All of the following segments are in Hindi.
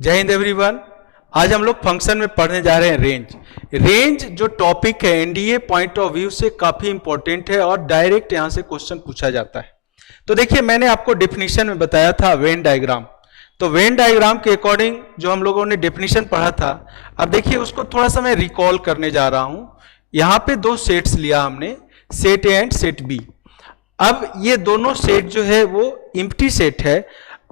जय हिंद एवरीवन। आज हम लोग फंक्शन में पढ़ने जा रहे हैं रेंज जो टॉपिक है एनडीए पॉइंट ऑफ व्यू से काफी इंपॉर्टेंट है और डायरेक्ट यहां से क्वेश्चन पूछा जाता है। तो देखिए, मैंने आपको डेफिनेशन में बताया था वेन डायग्राम। तो वेन डायग्राम के अकॉर्डिंग जो हम लोगों ने डेफिनेशन पढ़ा था, अब देखिए उसको थोड़ा सा मैं रिकॉल करने जा रहा हूं। यहां पे दो सेट्स लिया हमने, set A and set B. अब ये दोनों सेट जो है वो एम्प्टी सेट है।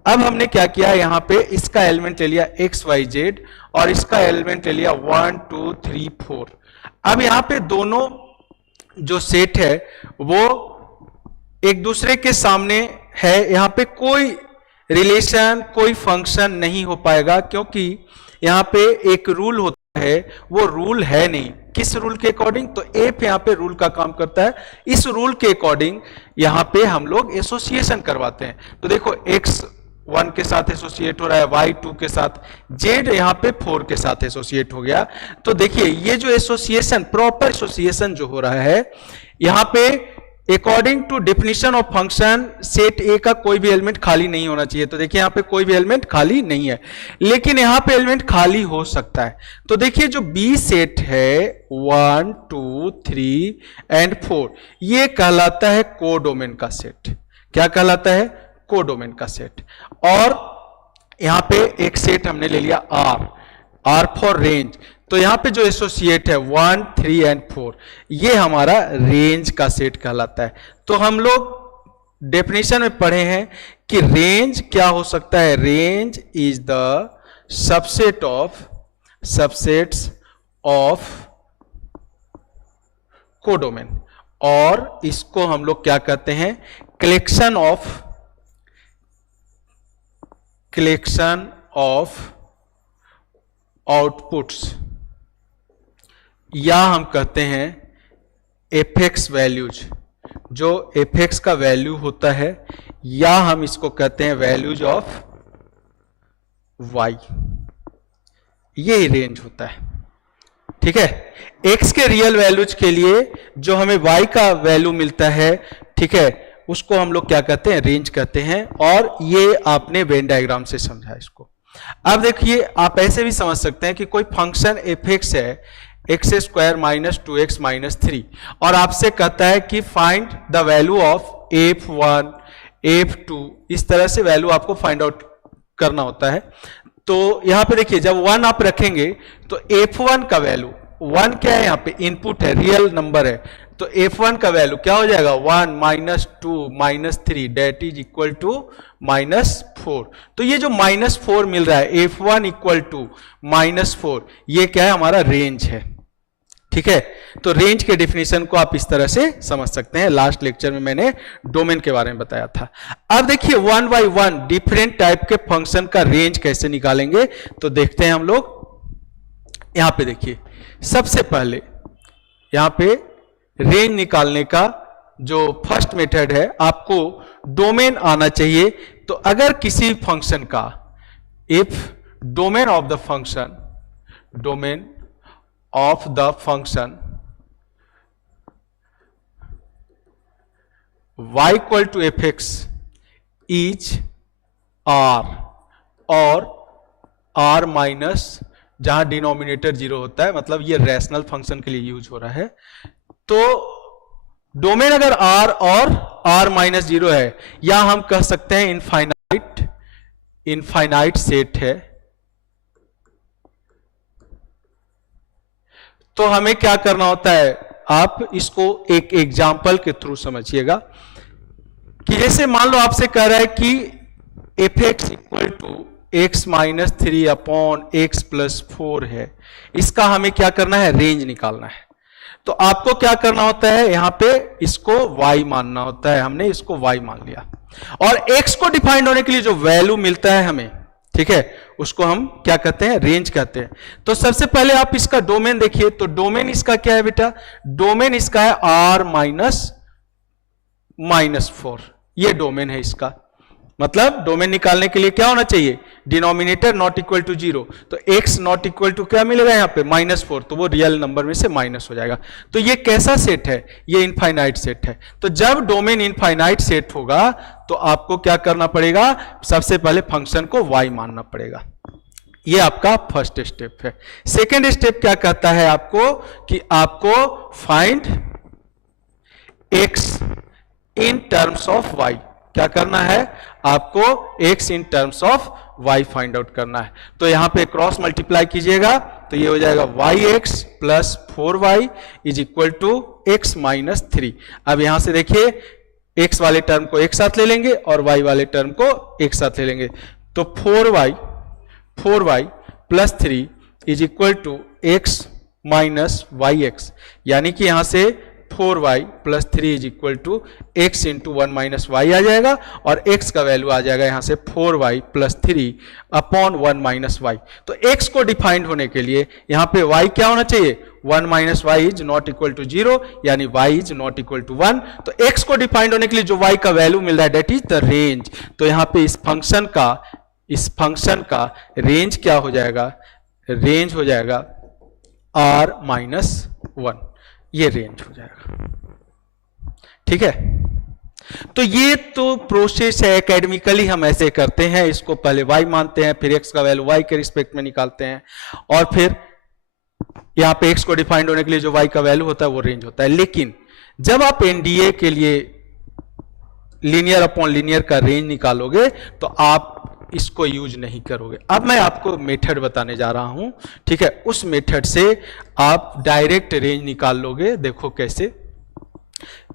अब हमने क्या किया, यहां पे इसका एलिमेंट ले लिया एक्स वाई जेड और इसका एलिमेंट ले लिया 1 2 3 4। अब यहां पे दोनों जो सेट है वो एक दूसरे के सामने है, यहां पे कोई रिलेशन कोई फंक्शन नहीं हो पाएगा, क्योंकि यहां पे एक रूल होता है, वो रूल है नहीं। किस रूल के अकॉर्डिंग? तो एफ यहां पे रूल का काम करता है। इस रूल के अकॉर्डिंग यहां पे हम लोग एसोसिएशन करवाते हैं। तो देखो x 1 के साथ एसोसिएट हो रहा है, y 2 के साथ, z यहां पे 4 के साथ एसोसिएट हो गया। तो देखिए ये जो एसोसिएशन, प्रॉपर एसोसिएशन जो हो रहा है यहां पे according to definition of function, set A का कोई भी एलिमेंट खाली नहीं होना चाहिए। तो देखिए यहां पे कोई भी एलिमेंट खाली नहीं है, लेकिन यहां पे एलिमेंट खाली हो सकता है। तो देखिए जो बी सेट है 1 2 3 एंड 4, ये कहलाता है कोडोमेन का सेट। क्या कहलाता है? कोडोमेन का सेट। और यहां पे एक सेट हमने ले लिया आर फॉर रेंज। तो यहां पे जो एसोसिएट है 1 3 एंड 4, ये हमारा रेंज का सेट कहलाता है। तो हम लोग डेफिनेशन में पढ़े हैं कि रेंज क्या हो सकता है? Range is the subset of subsets of codomain, और इसको हम लोग क्या कहते हैं? कलेक्शन ऑफ आउटपुट्स, या हम कहते हैं एफएक्स वैल्यूज। जो एफएक्स का वैल्यू होता है, या हम इसको कहते हैं वैल्यूज ऑफ वाई, ये रेंज होता है। ठीक है, एक्स के रियल वैल्यूज के लिए जो हमें वाई का वैल्यू मिलता है, ठीक है, उसको हम लोग क्या कहते हैं? रेंज कहते हैं। और ये आपने वेन डायग्राम से समझा इसको। अब देखिए, आप ऐसे भी समझ सकते हैं कि कोई फंक्शन एफएक्स है x square minus 2x minus 3, और आपसे कहता है कि find the value of f1 f2, इस तरह से वैल्यू आपको फाइंड आउट करना होता है। तो यहां पे देखिए, जब 1 आप रखेंगे तो f1 का वैल्यू, 1 क्या है? यहां पे इनपुट है, रियल नंबर है। तो f1 का वैल्यू क्या हो जाएगा? 1 minus 2 minus 3 det is equal to -4। तो ये जो -4 मिल रहा है, f1 इक्वल टू -4, ये क्या है? हमारा रेंज है। ठीक है, तो रेंज के डेफिनेशन को आप इस तरह से समझ सकते हैं। लास्ट लेक्चर में मैंने डोमेन के बारे में बताया था। अब देखिए 1 बाई 1 डिफरेंट टाइप के फंक्शन का रेंज कैसे निकालेंगे, तो देखते हैं हम लोग। यहां पे देखिए, सबसे पहले यहां पे रेंज निकालने का जो फर्स्ट मेथड है, आपको डोमेन आना चाहिए। तो अगर किसी फंक्शन का, if domain of the function, domain of the function y equal to f x is R, और आर माइनस, जहां डिनोमिनेटर 0 होता है, मतलब ये रैशनल फंक्शन के लिए यूज हो रहा है। तो डोमेन अगर आर और आर माइनस 0 है, या हम कह सकते हैं इनफाइनाइट सेट है, तो हमें क्या करना होता है? आप इसको एक एग्जाम्पल के थ्रू समझिएगा। कि जैसे मान लो आपसे कह रहा है कि f x equal to x minus 3 upon x plus 4 है, इसका हमें क्या करना है? रेंज निकालना है। तो आपको क्या करना होता है? यहां पे इसको y मानना होता है। हमने इसको y मान लिया, और x को डिफाइंड होने के लिए जो वैल्यू मिलता है हमें, ठीक है, उसको हम क्या कहते हैं? रेंज कहते हैं। तो सबसे पहले आप इसका डोमेन देखिए। तो डोमेन इसका क्या है बेटा? डोमेन इसका है r माइनस 4, ये डोमेन है इसका। मतलब डोमेन निकालने के लिए क्या होना चाहिए? Denominator not equal to 0। तो x नॉट इक्वल टू क्या मिलेगा यहां पे? -4, तो वो रियल नंबर में से माइनस हो जाएगा। तो ये कैसा सेट है? ये इनफाइनाइट सेट है। तो जब डोमेन इनफाइनाइट सेट होगा तो आपको क्या करना पड़ेगा? सबसे पहले फंक्शन को y मानना पड़ेगा। ये आपका फर्स्ट स्टेप है। सेकेंड स्टेप क्या कहता है आपको कि आपको find x in terms of y। क्या करना है आपको x in terms of y find out करना है। तो यहां पे क्रॉस मल्टीप्लाई कीजिएगा तो ये हो जाएगा yx plus 4y is equal to x minus 3। अब यहां से देखिए x वाले टर्म को एक साथ ले लेंगे और y वाले टर्म को एक साथ ले लेंगे, तो 4y plus 3 is equal to x minus yx, यानी कि यहां से 4y plus 3 is equal to x into 1 minus y आ जाएगा और x का वैल्यू आ जाएगा यहां से 4y plus 3 upon 1 minus y। तो x को डिफाइंड होने के लिए यहां पे y क्या होना चाहिए, 1 minus y is not equal to 0, यानी y is not equal to 1। तो x को डिफाइंड होने के लिए जो y का वैल्यू मिल रहा है दैट इज द रेंज। तो यहां पे इस फंक्शन का रेंज क्या हो जाएगा, रेंज हो जाएगा r माइनस 1, ये रेंज हो जाएगा। ठीक है, तो ये तो प्रोसेस है, एकेडमिकली हम ऐसे करते हैं, इसको पहले y मानते हैं, फिर x का वैल्यू y के रिस्पेक्ट में निकालते हैं और फिर यहां पे x को डिफाइंड होने के लिए जो y का वैल्यू होता है वो रेंज होता है। लेकिन जब आप एनडीए के लिए लीनियर अपॉन लीनियर का रेंज निकालोगे तो आप इसको यूज नहीं करोगे। अब मैं आपको मेथड बताने जा रहा हूं, ठीक है, उस मेथड से आप डायरेक्ट रेंज निकाल लोगे। देखो कैसे,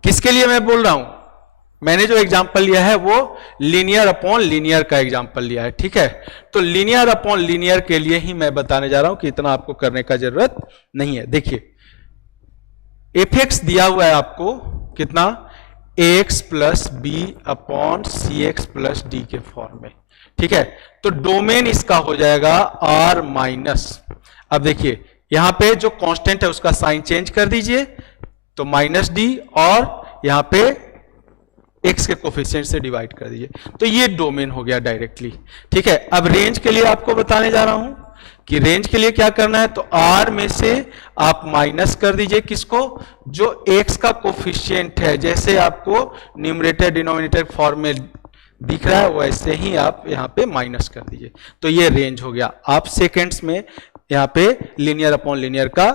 किसके लिए मैं बोल रहा हूं, मैंने जो एग्जांपल लिया है वो लीनियर अपॉन लीनियर का एग्जांपल लिया है। ठीक है, तो लीनियर अपॉन लीनियर के लिए ही मैं बताने जा रहा हूं कि इतना आपको करने का जरूरत नहीं है। देखिए fx दिया हुआ है आपको कितना, ax प्लस बी अपॉन सी एक्स प्लस डी के फॉर्म में। ठीक है, तो डोमेन इसका हो जाएगा r माइनस, अब देखिए यहां पे जो कांस्टेंट है उसका साइन चेंज कर दीजिए तो माइनस डी और यहां पे x के कोफिशिएंट से डिवाइड कर दीजिए, तो ये डोमेन हो गया डायरेक्टली। ठीक है, अब रेंज के लिए आपको बताने जा रहा हूं कि रेंज के लिए क्या करना है, तो r में से आप माइनस कर दीजिए किसको, जो x का कोफिशिएंट है, जैसे आपको न्यूमरेटर डिनोमिनेटर फॉर्म में दिख रहा है वैसे ही आप यहां पे माइनस कर दीजिए, तो ये रेंज हो गया। आप सेकेंड्स में यहां पे लीनियर अपॉन लीनियर का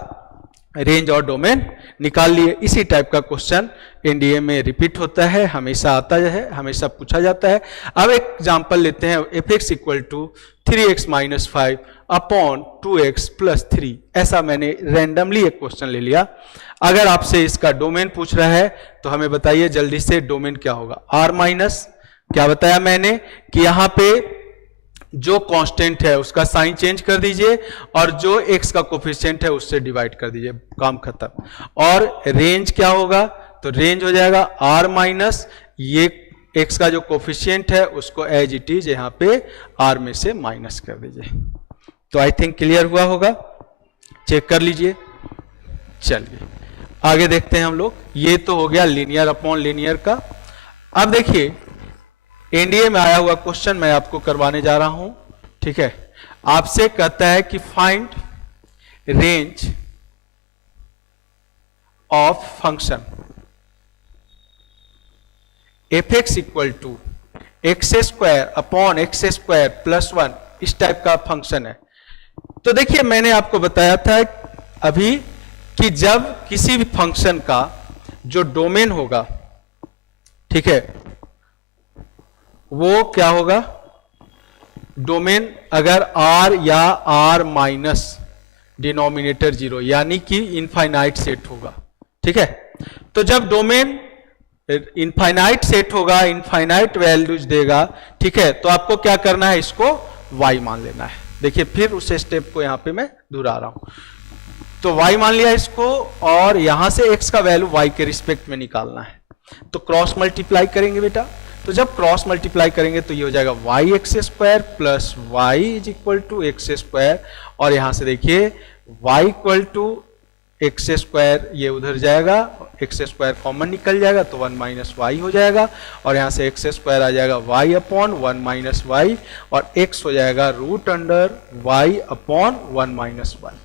रेंज और डोमेन निकाल लिए। इसी टाइप का क्वेश्चन एनडीए में रिपीट होता है, हमेशा आता है, हमेशा पूछा जाता है। अब एक एग्जांपल लेते हैं, fx equal to 3x minus 5 upon 2x plus 3, ऐसा मैंने रैंडमली एक क्वेश्चन ले लिया। अगर आपसे इसका डोमेन पूछ रहा है तो हमें बताइए जल्दी से डोमेन क्या होगा, r माइनस, क्या बताया मैंने कि यहां पे जो कांस्टेंट है उसका साइन चेंज कर दीजिए और जो x का कोफिशिएंट है उससे डिवाइड कर दीजिए, काम खत्म। और रेंज क्या होगा, तो रेंज हो जाएगा r माइनस ये x का जो कोफिशिएंट है उसको एज इट इज यहां पे r में से माइनस कर दीजिए। तो आई थिंक क्लियर हुआ होगा, चेक कर लीजिए। चलिए आगे देखते हैं हम लोग, ये तो हो गया लीनियर अपॉन लीनियर का। अब देखिए एनडीए में आया हुआ क्वेश्चन मैं आपको करवाने जा रहा हूं। ठीक है, आपसे कहता है कि find range of function fx equal to x square upon x square plus 1, इस टाइप का फंक्शन है। तो देखिए मैंने आपको बताया था अभी कि जब किसी भी फंक्शन का जो डोमेन होगा, ठीक है, वो क्या होगा, डोमेन अगर r या r माइनस डिनोमिनेटर 0 यानी कि इनफाइनाइट सेट होगा। ठीक है, तो जब डोमेन इनफाइनाइट सेट होगा, इनफाइनाइट वैल्यूज देगा, ठीक है, तो आपको क्या करना है, इसको y मान लेना है। देखिए फिर उस स्टेप को यहां पे मैं दोहरा रहा हूं, तो y मान लिया इसको और यहां से x का वैल्यू y के रिस्पेक्ट में निकालना है। तो क्रॉस मल्टीप्लाई करेंगे बेटा, तो जब क्रॉस मल्टीप्लाई करेंगे तो ये हो जाएगा y x square plus y is equal to x square, और यहां से देखिए y equal to x square, ये उधर जाएगा, एक्स स्क्वायर कॉमन निकल जाएगा तो 1 माइनस वाई हो जाएगा, और यहां से एक्स स्क्वायर आ जाएगा वाई अपॉन 1 माइनस वाई, और एक्स हो जाएगा root under y upon 1 minus y.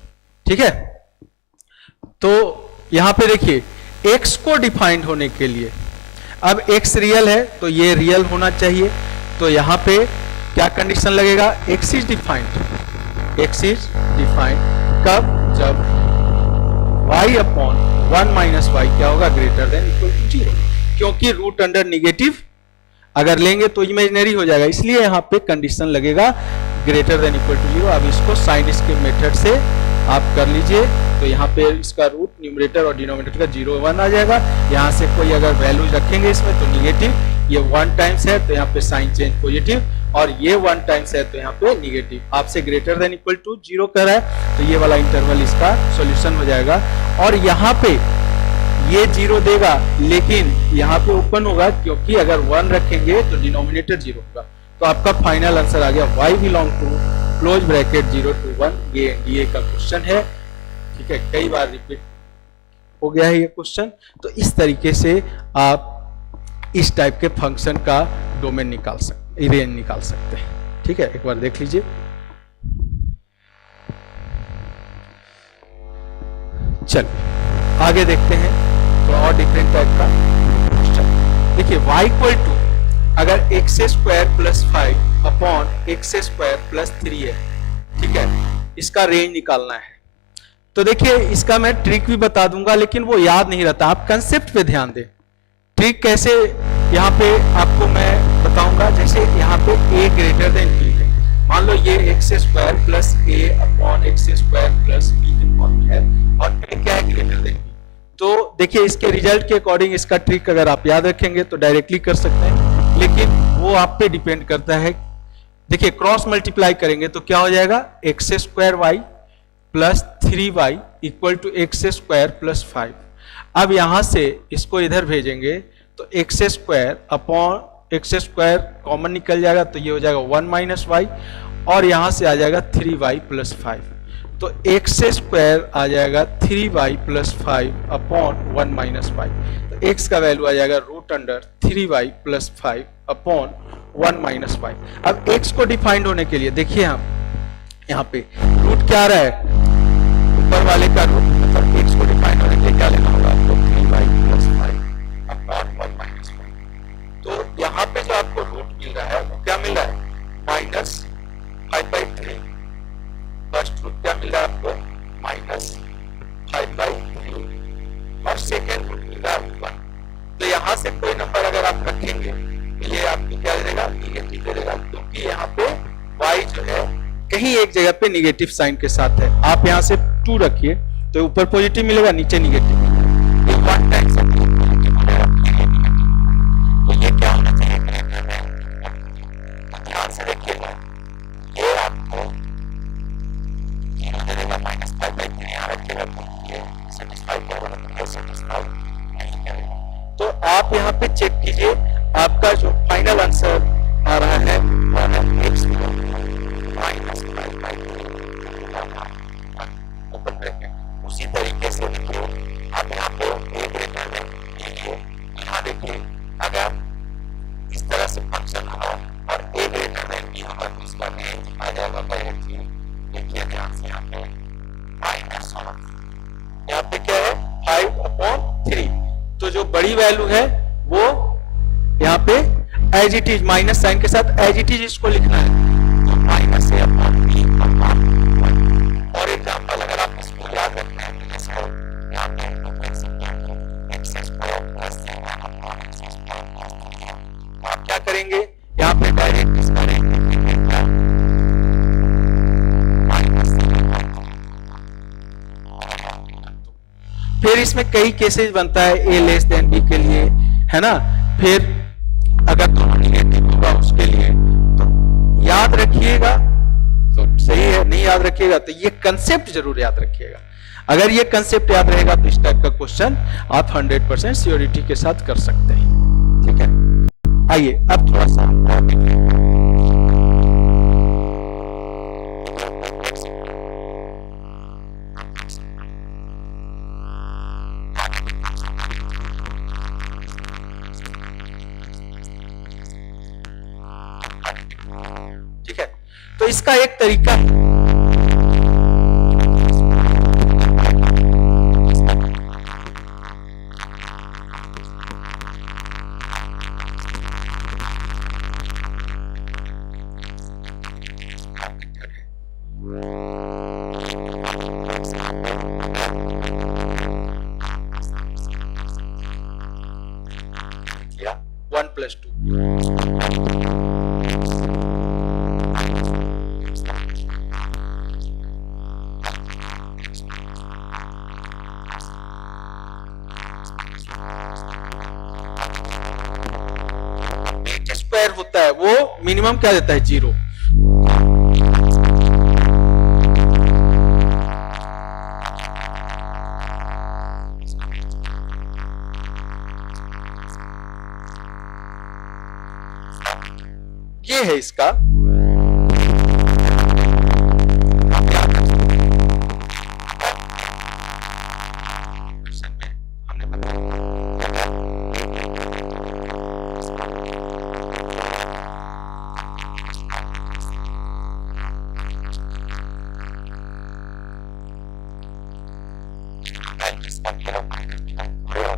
ठीक है, तो यहां पे देखिए एक्स को डिफाइंड होने के लिए, अब x रियल है तो ये रियल होना चाहिए, तो यहां पे क्या कंडीशन लगेगा, x is defined, x is defined कब, जब y अपॉन 1 माइनस वाई क्या होगा, ग्रेटर देन इक्वल टू 0, क्योंकि रूट अंडर निगेटिव अगर लेंगे तो इमेजिनरी हो जाएगा, इसलिए यहाँ पे कंडीशन लगेगा ग्रेटर देन इक्वल टू 0। अब इसको साइन इसके मेथड से आप कर लीजिए, तो यहाँ पे इसका रूट न्यूमरेटर और डिनोमिनेटर का 0 1 आ जाएगा। यहाँ से कोई अगर वैल्यू रखेंगे इसमें तो निगेटिव, ये 1 टाइम्स है तो यहाँ पे साइन चेंज पॉजिटिव, और ये 1 टाइम्स है तो यहाँ पे निगेटिव। आपसे ग्रेटर देन इक्वल टू 0 कर रहा है, तो ये वाला इंटरवल इसका सॉल्यूशन हो जाएगा। और यहाँ पे ये 0 देगा, लेकिन यहाँ पे ओपन होगा, क्योंकि अगर 1 रखेंगे तो डिनोमिनेटर 0 होगा। तो आपका फाइनल आंसर आ गया y belong to close bracket 0 to 1। ये एनडीए का क्वेश्चन है, ठीक है, कई बार रिपीट हो गया है ये क्वेश्चन। तो इस तरीके से आप इस टाइप के फंक्शन का डोमेन निकाल सकते, रेंज निकाल सकते हैं, ठीक है। एक बार देख लीजिए, चलिए आगे देखते हैं थोड़ा और डिफरेंट टाइप का क्वेश्चन। देखिए y इक्वल टू अगर x square plus 5 upon x square plus 3 है, ठीक है, इसका रेंज निकालना है। तो देखिए इसका मैं ट्रिक भी बता दूंगा, लेकिन वो याद नहीं रहता, आप कंसेप्ट पे ध्यान दें। ट्रिक कैसे यहाँ पे आपको मैं बताऊंगा, जैसे यहाँ पे a ग्रेटर देन b है, मान लो ये x square plus a upon x square plus b के फॉर्म में है, और a क्या है, ग्रेटर देन b। तो देखिए इसके रिजल्ट के अकॉर्डिंग इसका ट्रिक अगर आप याद रखेंगे तो डायरेक्टली कर सकते हैं, लेकिन वो आप पे डिपेंड करता है। देखिए क्रॉस मल्टीप्लाई करेंगे तो क्या हो जाएगा, x square y plus 3y equal to x square plus 5। अब यहां से इसको इधर भेजेंगे तो x square upon x square common निकल जाएगा, तो ये हो जाएगा 1 माइनस वाई, और यहां से आ जाएगा 3y प्लस 5। तो एक्स स्क्वायर आ जाएगा 3y plus 5 upon 1 minus y. तो x का वैल्यू आ जाएगा root under 3y plus 5 upon 1 minus y. अब x को डिफाइंड होने के लिए देखिए हम यहाँ पे रूट क्या आ रहा है, ऊपर वाले का रूट, मतलब x को डिफाइंड होने के लिए क्या लेना होगा आपको, 3y plus 5 upon 1 minus y. तो यहाँ पे जो आपको रूट मिल रहा है वो क्या मिल रहा है, माइनस 5/3। फर्स्ट रूट क्या मिल रहा है आपको, माइनस 5/3, और सेकेंड रूट मिल रहा है 1। तो यहाँ से कोई नंबर अगर आप रखेंगे तो ये आपको क्या देगा, निगेटिव दे देगा, क्योंकि यहाँ पे y जो है कहीं एक जगह पे निगेटिव साइन के साथ है। आप यहाँ से 2 रखिए तो ऊपर पॉजिटिव मिलेगा, नीचे निगेटिव मिलेगा। ये 1 टाइम से पॉजिटिव मिलेगा, तो ये क्या होना चाहिए, ध्यान से देखिएगा, ये आपको 0 दे देगा, माइनस 5/3 यहाँ रखिएगा, तो ये सेटिस्फाई करेगा, तो सेटिस्फाई नहीं करेगा। तो आप यहाँ पे चेक कीजिए, आपका जो फाइनल आंसर आ रहा है वो है x माइनस 5/3 ओपन ब्रैकेट। उसी तरीके से देखिए आप यहाँ पे a ग्रेटर देन लीजिए, यहाँ देखिए अगर इस तरह से फंक्शन होगा और a ग्रेटर देन b होगा तो इसका रेंज आ जाएगा डायरेक्टली। देखिए ध्यान से यहाँ पे माइनस, यहाँ पे क्या है 5/3, तो जो बड़ी वैल्यू है वो यहाँ पे as it is minus sign के साथ एज इट इज इसको लिखना है, तो minus a upon b upon 1। और एग्जांपल अगर आप इसको याद रखते हैं तो जैसे यहाँ पे लिख सकते हैं x square plus 7 upon x square plus 3। आप क्या करेंगे, यहाँ पे डायरेक्ट इसका रेंज लिखेंगे क्या, माइनस। फिर इसमें कई केसेस बनता है a लेस देन b के लिए, है ना। फिर अगर दोनों निगेटिव होगा उसके लिए, तो याद रखिएगा, तो सही है, नहीं याद रखिएगा तो ये कंसेप्ट जरूर याद रखिएगा। अगर ये कंसेप्ट याद रहेगा तो इस टाइप का क्वेश्चन आप 100% श्योरिटी के साथ कर सकते हैं, ठीक है। आइए अब थोड़ा सा ठीक है। तो इसका एक तरीका है, है वो मिनिमम क्या देता है, 0। ये है इसका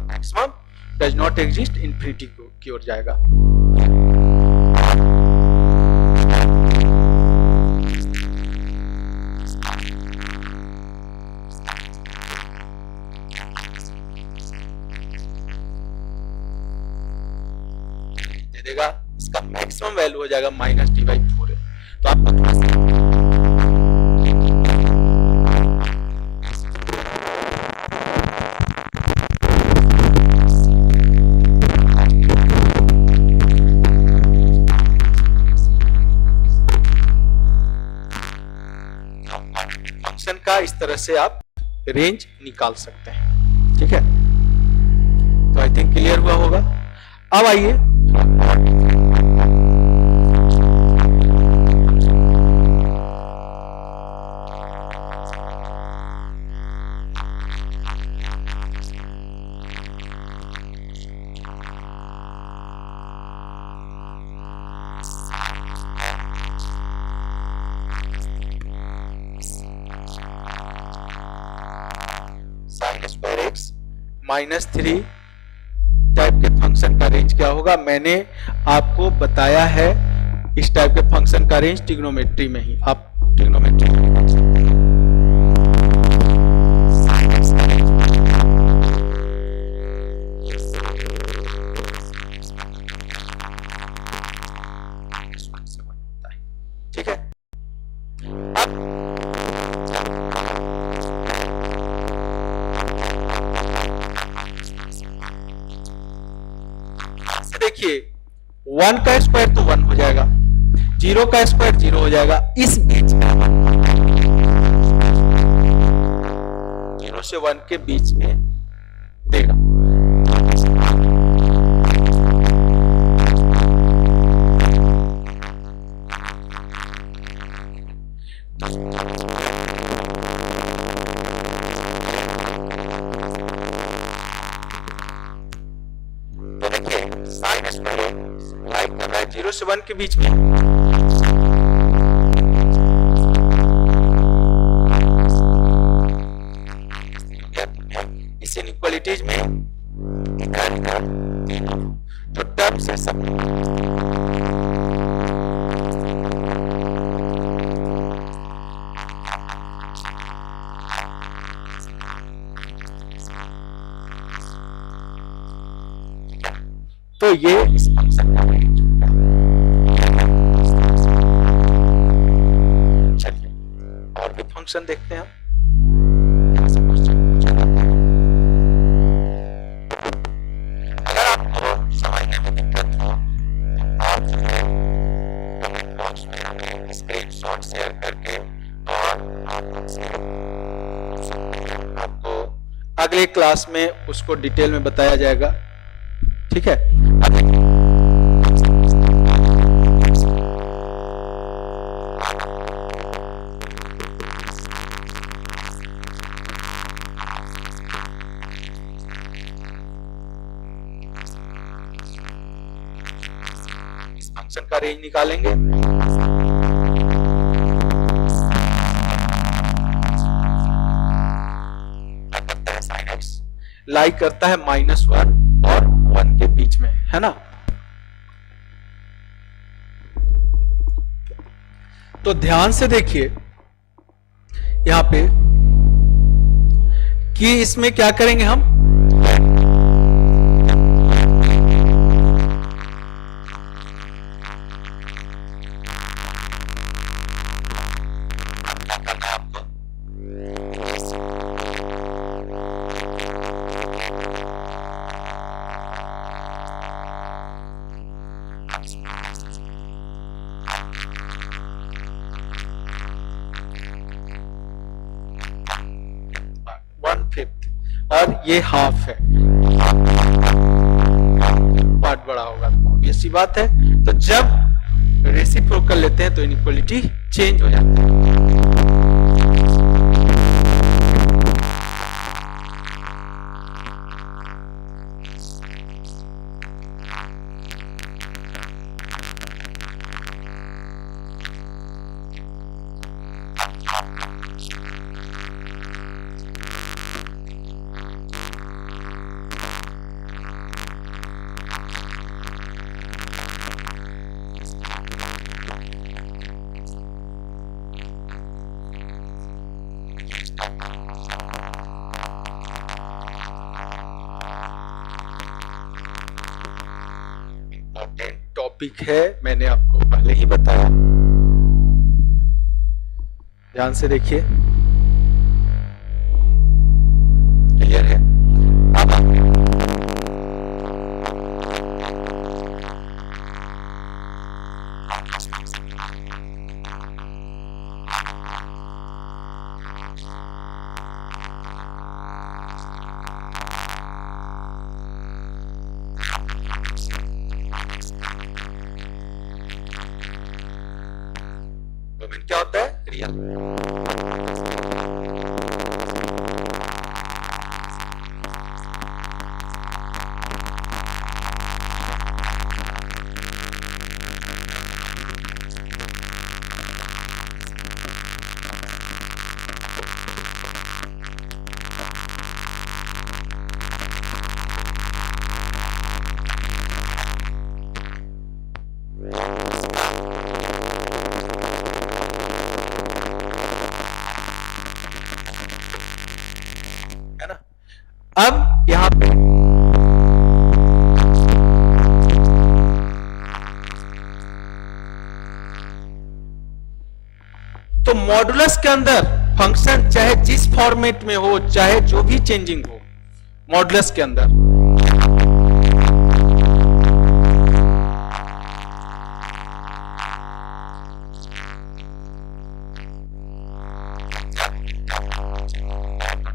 maximum does not exist, infinity की ओर जाएगा। दे देगा, इसका मैक्सिमम वैल्यू हो जाएगा -d/4। तो आप फंक्शन का इस तरह से आप रेंज निकाल सकते हैं। ठीक है, तो आई थिंक क्लियर हुआ होगा। अब आइए -3 टाइप के फंक्शन का रेंज क्या होगा। मैंने आपको बताया है इस टाइप के फंक्शन का रेंज ट्रिग्नोमेट्री में ही। आप ट्रिग्नोमेट्री ठीक है। देखिए 1 का स्क्वायर तो 1 हो जाएगा, 0 का स्क्वायर 0 हो जाएगा, इस बीच में 0 से 1 के बीच में देगा। तो देखिए साइन स्क्वायर लाइक कर रहा है 0 से 1 के बीच में। इस इनइक्वालिटीज में तो टर्म से सब तो ये इस फंक्शन का रेंज। चलिए और भी फंक्शन देखते हैं हम। अगर आपको समझने में दिक्कत हो आप कमेंट बॉक्स में हमें स्क्रीनशॉट शेयर करके और आपको अगले क्लास में उसको डिटेल में बताया जाएगा। ठीक है, इस फंक्शन का रेंज निकालेंगे। करता है sin x, लाइक करता है -1 और 1 के बीच में, है ना। तो ध्यान से देखिए यहां पे कि इसमें क्या करेंगे हम, क्या करना है आपको, और ये हाफ है, पार्ट बड़ा होगा, ऑब्वियस सी बात है। तो जब रेसिप्रोकल लेते हैं तो इनइक्वालिटी चेंज हो जाती है। टॉपिक है, मैंने आपको पहले ही बताया, ध्यान से देखिए, क्लियर है। अब डोमेन क्या होता है? रियल। है ना? अब यहां पे तो मॉडुलस के अंदर फंक्शन चाहे जिस फॉर्मेट में हो, चाहे जो भी चेंजिंग हो, मॉडुलस के अंदर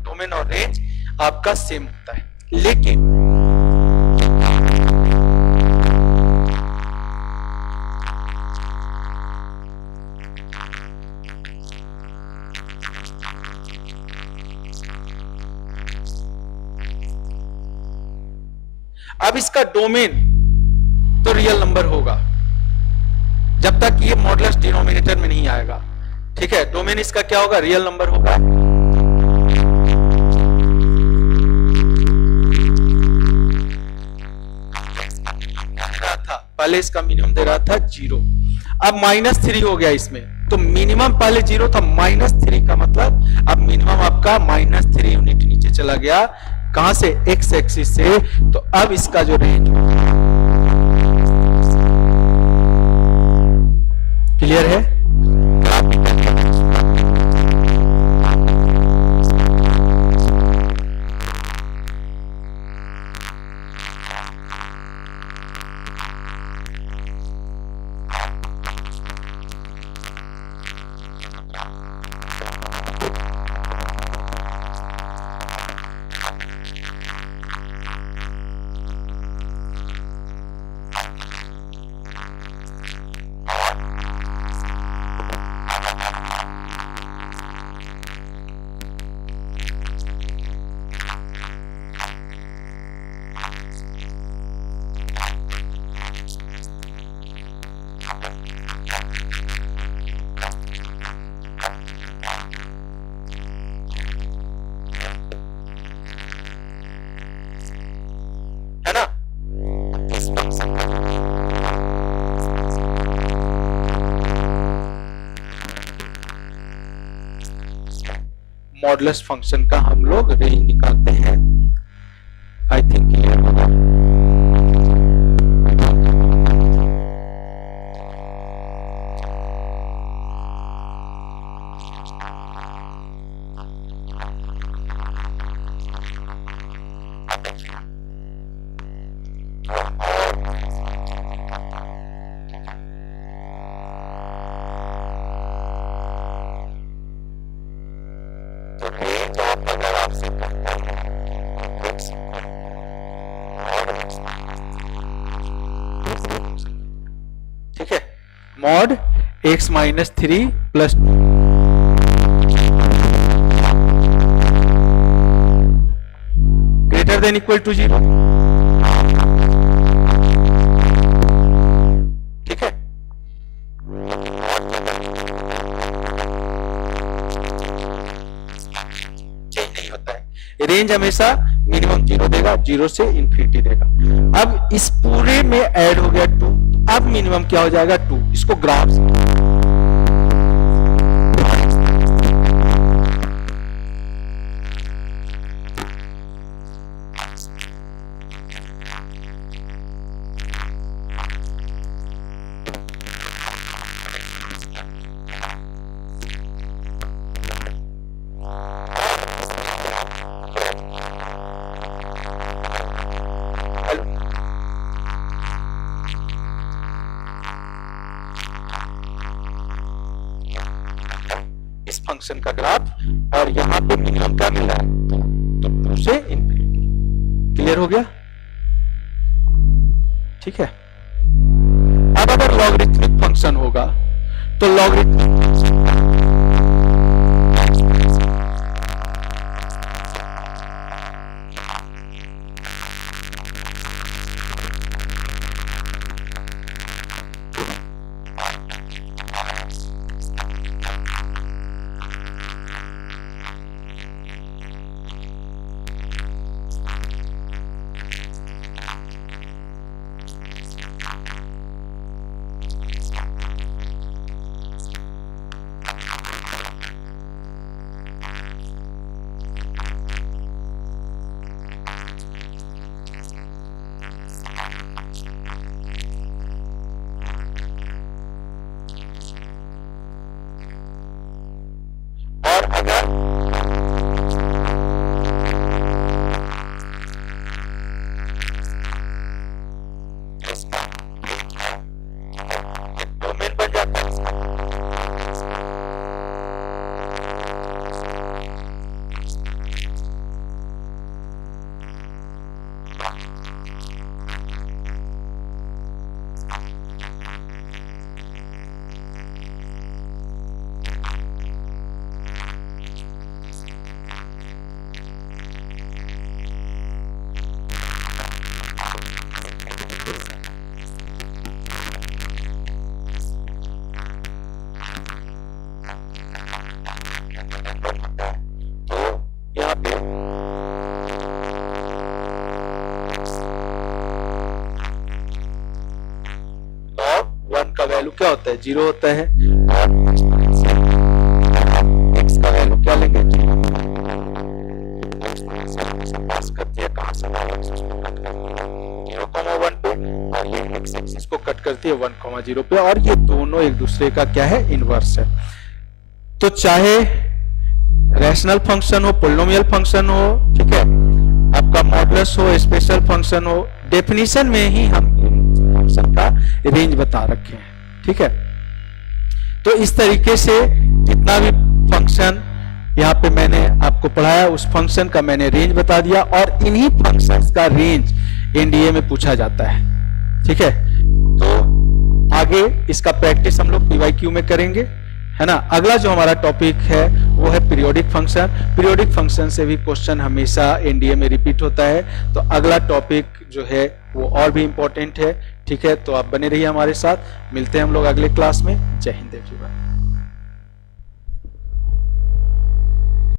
डोमेन और रेंज आपका सेम होता है, लेकिन अब इसका डोमेन तो रियल नंबर होगा जब तक ये मॉडुलस डिनोमिनेटर में नहीं आएगा, ठीक है। डोमेन इसका क्या होगा? रियल नंबर होगा। पहले इसका मिनिमम दे रहा था 0, अब -3 हो गया इसमें, तो मिनिमम पहले 0 था, -3 का मतलब अब मिनिमम आपका -3 यूनिट नीचे चला गया। कहां से? एक्स एक्सिस से। तो अब इसका जो रेंज, क्लियर है? है ना? मॉडुलस फंक्शन का हम लोग रेंज निकालते हैं। आई थिंक क्लियर होगा। तो रेंज ऑफ, अगर आपसे mod x minus 3 plus greater than equal to 0। ठीक है, चेंज नहीं होता है, रेंज हमेशा मिनिमम 0 देगा, 0 से इंफिनिटी देगा। अब इस पूरे में ऐड हो गया 2, अब मिनिमम क्या हो जाएगा 2। इसको ग्राफ इस फंक्शन का ग्राफ और यहां पे मिनिमम क्या मिल रहा है, तो 2 से इंफिनिटी। क्लियर हो गया? ठीक है। अब अगर लॉगरिथमिक फंक्शन होगा तो लॉगरिथमिक वैल्यू क्या होता है, 0 होता है। x का वैल्यू क्या लेंगे, पास करती है कहां से 0,1 पे, और ये x एक्सिस को कट करती है 1,0 पे, और ये दोनों एक दूसरे का क्या है, इनवर्स है। तो चाहे रैशनल फंक्शन हो, पोलिनोमियल फंक्शन हो, ठीक है, आपका मॉडुलस हो, स्पेशल फंक्शन हो, डेफिनेशन में ही हम फंक्शन का रेंज बता रखे हैं। ठीक है, तो इस तरीके से जितना भी फंक्शन यहाँ पे मैंने आपको पढ़ाया उस फंक्शन का मैंने रेंज बता दिया, और इन्हीं फंक्शंस का रेंज एनडीए में पूछा जाता है। ठीक है, तो आगे इसका प्रैक्टिस हम लोग पीवाईक्यू में करेंगे, है ना। अगला जो हमारा टॉपिक है वो है पीरियोडिक फंक्शन। पीरियोडिक फंक्शन से भी क्वेश्चन हमेशा एनडीए में रिपीट होता है, तो अगला टॉपिक जो है वो और भी इंपॉर्टेंट है। ठीक है, तो आप बने रहिए हमारे साथ, मिलते हैं हम लोग अगले क्लास में। जय हिंद एवरीवन।